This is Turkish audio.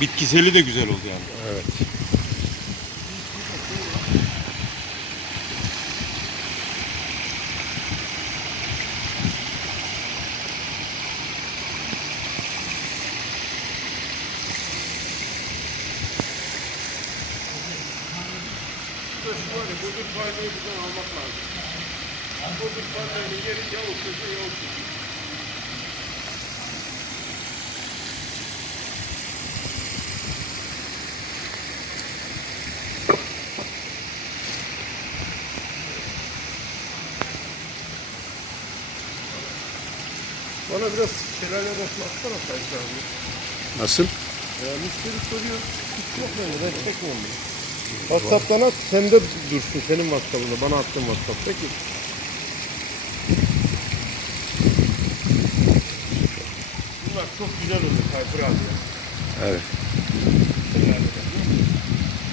Bitkiseli de güzel oldu yani. Evet. Bozuk faydayı bizden almak lazım. Bozuk faydayı yeri yavuk kötü yavuk kötü. Bana biraz şelale resmi atsana Sayın abi. Nasıl? Müşteri soruyor. Hiç yok mu? Ben çekmiyorum bunu. WhatsApp'tan at. Sende dursun. Senin WhatsApp'ında. Bana attığın WhatsApp'taki. Bunlar çok güzel olur Tayfur abi ya. Evet. Şelaleden.